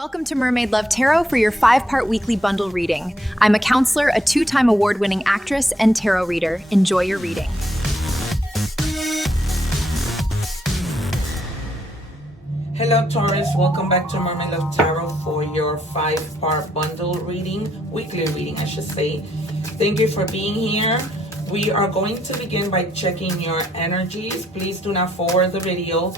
Welcome to Mermaid Love Tarot for your 5-part weekly bundle reading. I'm a counselor, a 2-time award-winning actress, and tarot reader. Enjoy your reading. Hello Taurus, welcome back to Mermaid Love Tarot for your 5-part bundle reading, weekly reading I should say. Thank you for being here. We are going to begin by checking your energies. Please do not forward the video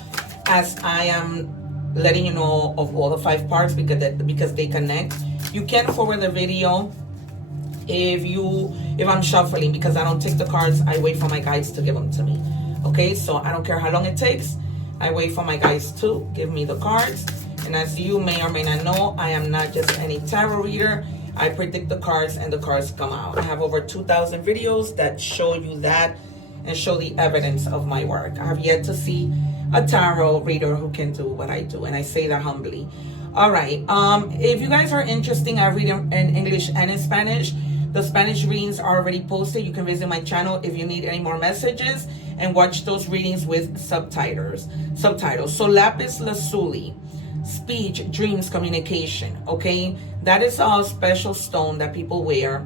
as I am letting you know of all the 5 parts because they connect. You can forward the video if I'm shuffling, because I don't take the cards. I wait for my guides to give them to me. Okay, so I don't care how long it takes. I wait for my guides to give me the cards. And as you may or may not know, I am not just any tarot reader. I predict the cards and the cards come out. I have over 2,000 videos that show you that and show the evidence of my work. I have yet to see a tarot reader who can do what I do, and I say that humbly. All right, if you guys are interested, I read in English and in Spanish. The Spanish readings are already posted. You can visit my channel if you need any more messages and watch those readings with subtitles. So lapis lazuli, speech, dreams, communication. Okay, that is a special stone that people wear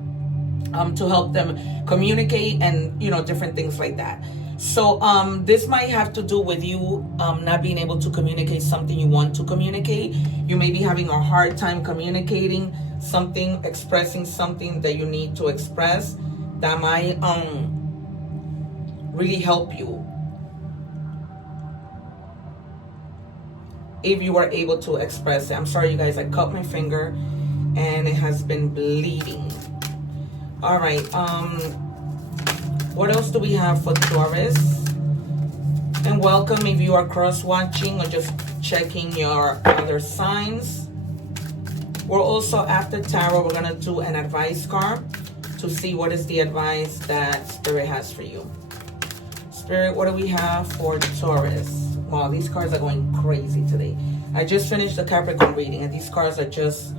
to help them communicate and different things like that. So this might have to do with you not being able to communicate something you want to communicate. You may be having a hard time communicating something, expressing something that you need to express. That might really help you if you are able to express it. I'm sorry you guys, I cut my finger and it has been bleeding. All right, what else do we have for Taurus? And welcome if you are cross-watching or just checking your other signs. We're also, after tarot, we're going to do an advice card to see what is the advice that Spirit has for you. Spirit, what do we have for Taurus? Wow, these cards are going crazy today. I just finished the Capricorn reading and these cards are just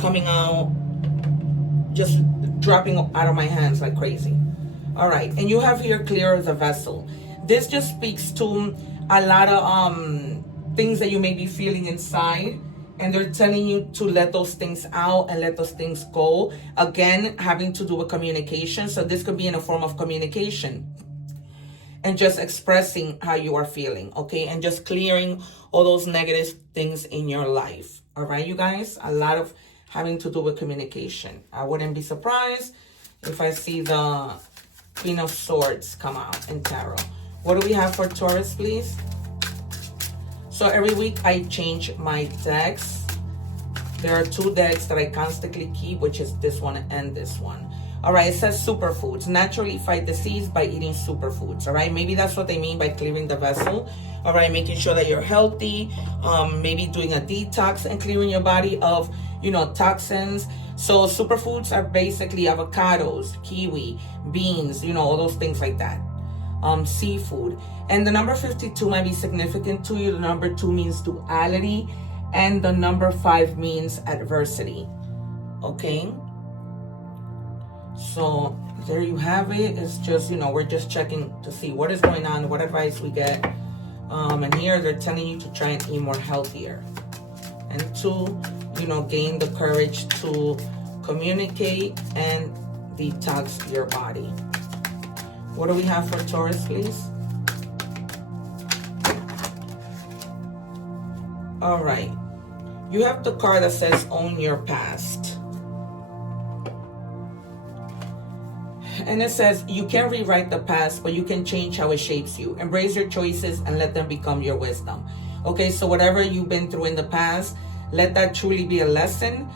coming out, just dropping out of my hands like crazy. All right, and you have here clear as a vessel. This just speaks to a lot of things that you may be feeling inside, and they're telling you to let those things out and let those things go. Again, having to do with communication. So this could be in a form of communication and just expressing how you are feeling, okay? And just clearing all those negative things in your life. All right, you guys, a lot of having to do with communication. I wouldn't be surprised if I see the Queen of Swords come out in tarot. What do we have for Taurus, please? So every week I change my decks. There are 2 decks that I constantly keep, which is this one and this one. All right, it says superfoods. Naturally fight disease by eating superfoods. All right, maybe that's what they mean by clearing the vessel. All right, making sure that you're healthy. Maybe doing a detox and clearing your body of, toxins. So superfoods are basically avocados, kiwi, beans, all those things like that. Seafood. And the number 52 might be significant to you. The number 2 means duality, and the number 5 means adversity. Okay? So there you have it. It's just, we're just checking to see what is going on, what advice we get. And here they're telling you to try and eat more healthier. And 2, gain the courage to communicate and detox your body. What do we have for Taurus, please? All right. You have the card that says own your past. And it says you can rewrite the past, but you can change how it shapes you. Embrace your choices and let them become your wisdom. Okay, so whatever you've been through in the past, let that truly be a lesson,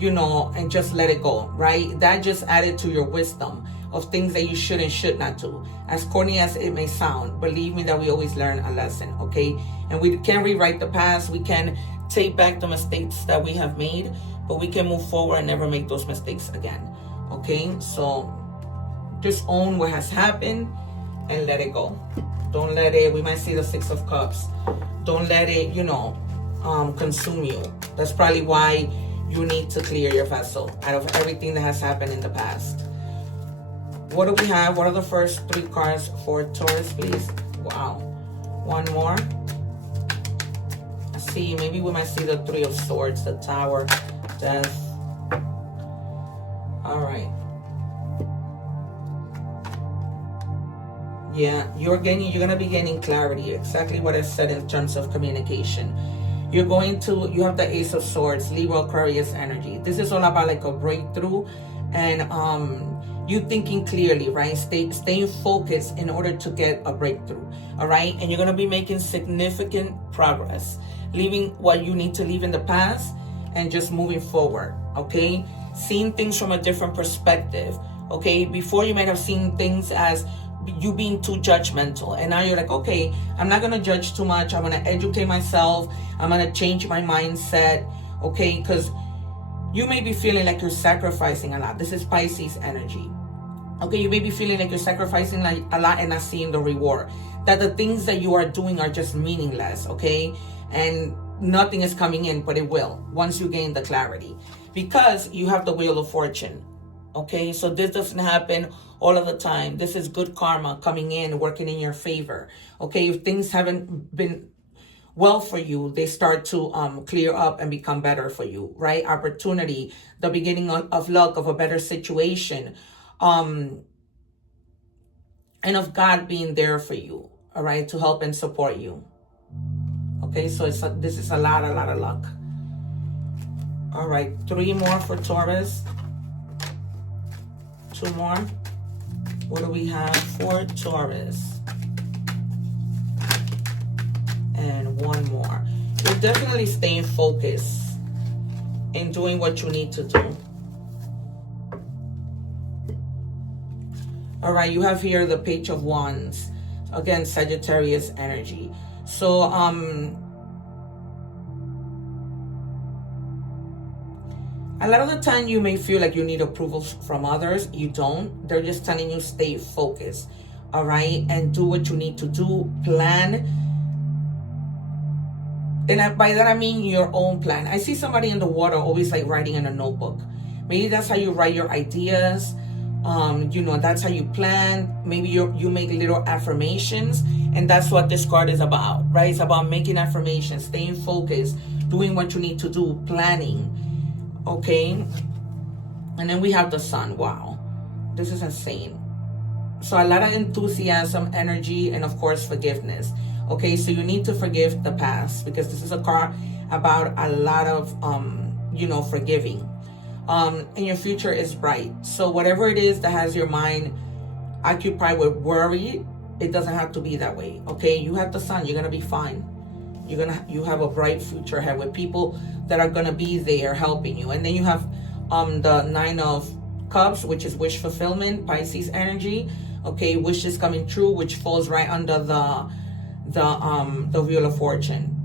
and just let it go, right? That just added to your wisdom of things that you should and should not do. As corny as it may sound, believe me that we always learn a lesson, okay? And we can rewrite the past. We can take back the mistakes that we have made, but we can move forward and never make those mistakes again, okay? So just own what has happened and let it go. Don't let it, we might see the 6 of Cups. Don't let it, consume you. That's probably why you need to clear your vessel out of everything that has happened in the past. What do we have? What are the first 3 cards for Taurus, please? Wow. One more. see, maybe we might see the Three of Swords, the Tower, Death. All right. Yeah, you're gonna be gaining clarity. Exactly what I said in terms of communication. You have the Ace of Swords, Libra, Aquarius energy. This is all about like a breakthrough and you thinking clearly, right? Staying focused in order to get a breakthrough, all right? And you're gonna be making significant progress, leaving what you need to leave in the past and just moving forward, okay? Seeing things from a different perspective, okay? Before you might have seen things as you being too judgmental, and now you're like, okay, I'm not gonna judge too much. I'm gonna educate myself. I'm gonna change my mindset, okay? Because you may be feeling like you're sacrificing a lot. This is Pisces energy, okay? You may be feeling like you're sacrificing like a lot and not seeing the reward, that the things that you are doing are just meaningless, okay? And nothing is coming in, but it will once you gain the clarity, because you have the Wheel of Fortune, okay? So this doesn't happen all of the time. This is good karma coming in, working in your favor, okay? If things haven't been well for you, they start to clear up and become better for you, right? Opportunity, the beginning of luck, of a better situation, and of God being there for you, all right, to help and support you. Okay, so this is a lot of luck. All right, 3 more for Taurus. 2 more. What do we have for Taurus? And 1 more. You're definitely staying focused in doing what you need to do. All right, you have here the Page of Wands. Again, Sagittarius energy. So, a lot of the time you may feel like you need approvals from others. You don't. They're just telling you stay focused, all right? And do what you need to do. Plan. And by that I mean your own plan. I see somebody in the water always like writing in a notebook. Maybe that's how you write your ideas. You know, that's how you plan. Maybe you make little affirmations. And that's what this card is about, right? It's about making affirmations, staying focused, doing what you need to do, planning. Okay, and then we have the Sun. Wow, this is insane. So a lot of enthusiasm, energy, and of course forgiveness. Okay, so you need to forgive the past, because this is a card about a lot of you know, forgiving. And your future is bright. So whatever it is that has your mind occupied with worry, it doesn't have to be that way. Okay, you have the Sun. You're gonna be fine. You have a bright future ahead with people that are gonna be there helping you. And then you have the 9 of Cups, which is wish fulfillment, Pisces energy. Okay, wishes coming true, which falls right under the Wheel of Fortune.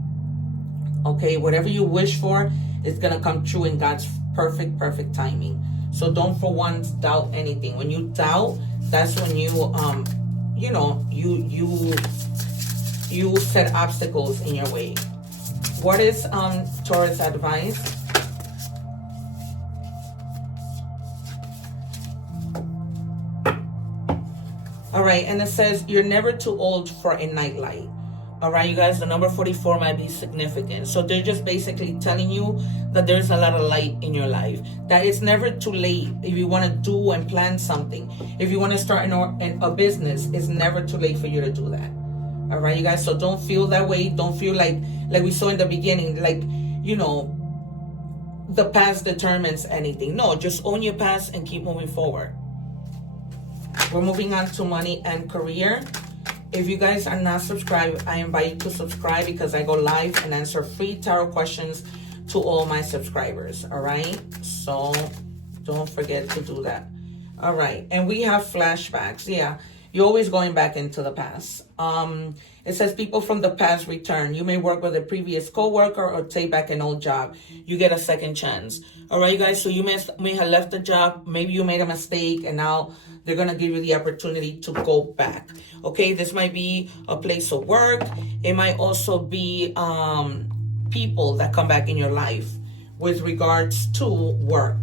Okay, whatever you wish for is gonna come true in God's perfect timing. So don't for once doubt anything. When you doubt, that's when you you know, you set obstacles in your way. What is Taurus advice? All right, and it says you're never too old for a nightlight. All right, you guys, the number 44 might be significant. So they're just basically telling you that there's a lot of light in your life, that it's never too late if you want to do and plan something. If you want to start a business, it's never too late for you to do that. All right, you guys, so don't feel that way. Don't feel like we saw in the beginning, like, you know, the past determines anything. No, just own your past and keep moving forward. We're moving on to money and career. If you guys are not subscribed, I invite you to subscribe, because I go live and answer free tarot questions to all my subscribers. All right, so don't forget to do that. All right, and we have flashbacks. Yeah, you're always going back into the past. It says people from the past return. You may work with a previous co-worker or take back an old job. You get a second chance. All right, you guys, so you may have left the job. Maybe you made a mistake, and now they're going to give you the opportunity to go back. Okay, this might be a place of work. It might also be people that come back in your life with regards to work.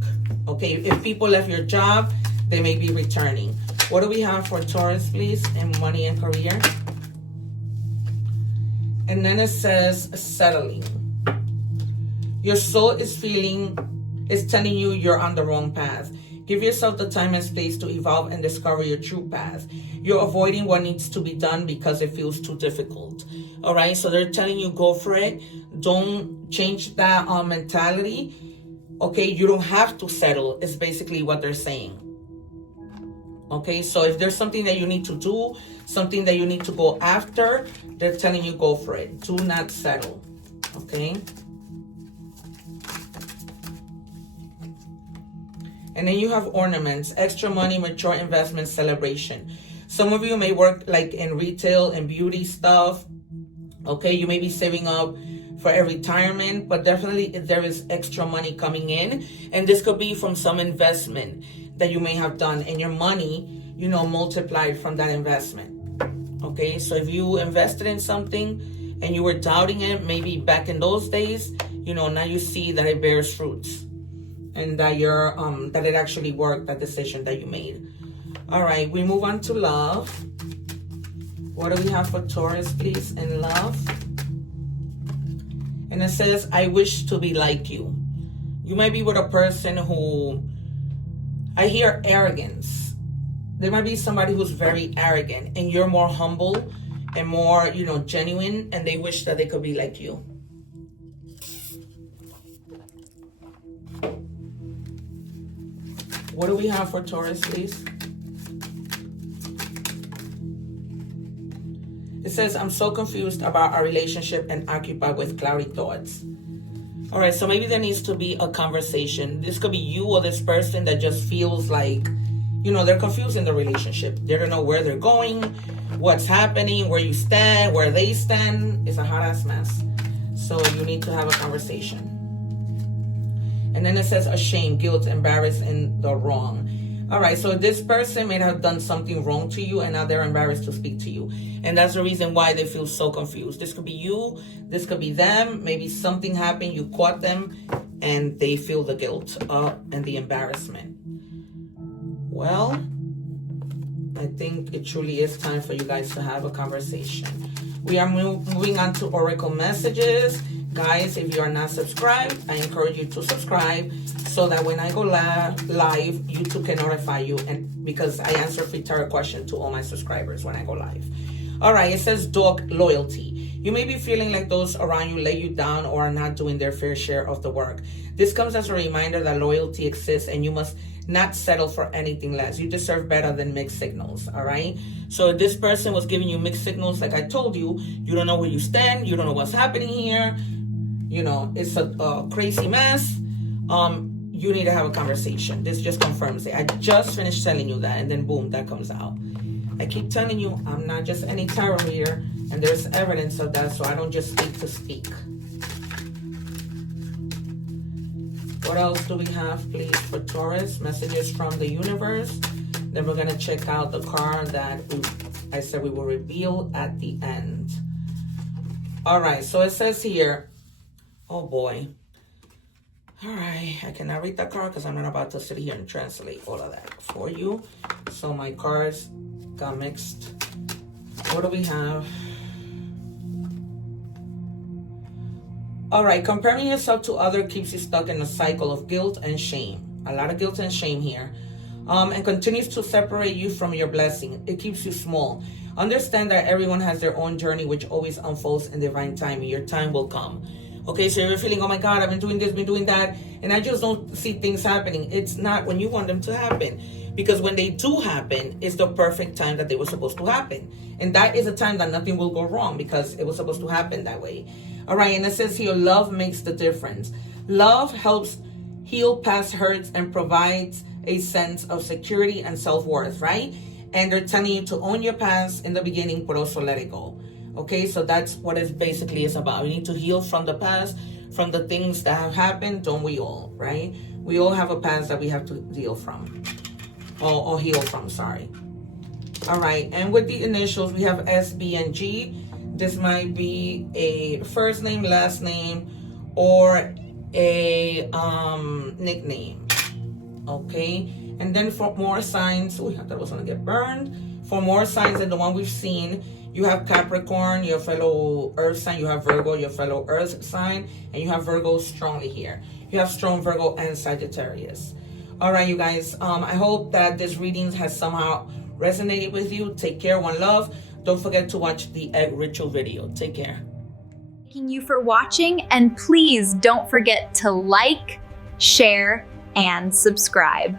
Okay, if people left your job, they may be returning. What do we have for Taurus, please, in money and career? And then it says settling. Your soul is telling you you're on the wrong path. Give yourself the time and space to evolve and discover your true path. You're avoiding what needs to be done because it feels too difficult. All right, so they're telling you go for it. Don't change that mentality. Okay, you don't have to settle, is basically what they're saying. Okay, so if there's something that you need to do, something that you need to go after, they're telling you go for it. Do not settle. Okay. And then you have ornaments, extra money, mature investment, celebration. Some of you may work like in retail and beauty stuff. Okay, you may be saving up for a retirement, but definitely there is extra money coming in. And this could be from some investment that you may have done, and your money, you know, multiplied from that investment. Okay, so if you invested in something and you were doubting it, maybe back in those days, you know, now you see that it bears fruits. And that that it actually worked, that decision that you made. All right, we move on to love. What do we have for Taurus, please, in love? And it says, I wish to be like you. You might be with a person who, I hear arrogance. There might be somebody who's very arrogant, and you're more humble and more, you know, genuine, and they wish that they could be like you. What do we have for Taurus, please? It says, I'm so confused about our relationship and occupied with cloudy thoughts. All right, so maybe there needs to be a conversation. This could be you or this person that just feels like, you know, they're confused in the relationship. They don't know where they're going, what's happening, where you stand, where they stand. It's a hot ass mess. So you need to have a conversation. And then it says ashamed, guilt, embarrassed, and the wrong. All right, so this person may have done something wrong to you, and now they're embarrassed to speak to you. And that's the reason why they feel so confused. This could be you, this could be them. Maybe something happened, you caught them, and they feel the guilt and the embarrassment. Well, I think it truly is time for you guys to have a conversation. We are moving on to Oracle messages. Guys, if you are not subscribed, I encourage you to subscribe so that when I go live, YouTube can notify you, and because I answer free tarot questions to all my subscribers when I go live. All right, it says dog loyalty. You may be feeling like those around you lay you down or are not doing their fair share of the work. This comes as a reminder that loyalty exists and you must not settle for anything less. You deserve better than mixed signals, all right? So if this person was giving you mixed signals, like I told you, you don't know where you stand, you don't know what's happening here, you know, it's a crazy mess. You need to have a conversation. This just confirms it. I just finished telling you that, and then boom, that comes out. I keep telling you, I'm not just any tarot reader, and there's evidence of that, so I don't just speak to speak. What else do we have, please, for Taurus? Messages from the universe. Then we're going to check out the card that I said we will reveal at the end. All right, so it says here, oh boy. All right, I cannot read that card because I'm not about to sit here and translate all of that for you. So my cards got mixed. What do we have? All right, comparing yourself to others keeps you stuck in a cycle of guilt and shame. A lot of guilt and shame here. And continues to separate you from your blessing. It keeps you small. Understand that everyone has their own journey, which always unfolds in divine timing. Your time will come. Okay, so you're feeling, oh my God, I've been doing this, been doing that, and I just don't see things happening. It's not when you want them to happen. Because when they do happen, it's the perfect time that they were supposed to happen. And that is a time that nothing will go wrong because it was supposed to happen that way. All right, and it says here, love makes the difference. Love helps heal past hurts and provides a sense of security and self-worth, right? And they're telling you to own your past in the beginning, but also let it go. Okay, so that's what it basically is about. You need to heal from the past, from the things that have happened, don't we all, right? We all have a past that we have to deal from, or heal from, sorry. All right, and with the initials, we have S, B, and G. This might be a first name, last name, or a nickname, okay? And then for more signs, I thought it was gonna get burned. For more signs than the one we've seen, You have Capricorn, your fellow earth sign. You have Virgo, your fellow earth sign. And you have Virgo strongly here. You have strong Virgo and Sagittarius. All right, you guys. I hope that this reading has somehow resonated with you. Take care. One love. Don't forget to watch the egg ritual video. Take care. Thanking you for watching, and please don't forget to like, share, and subscribe.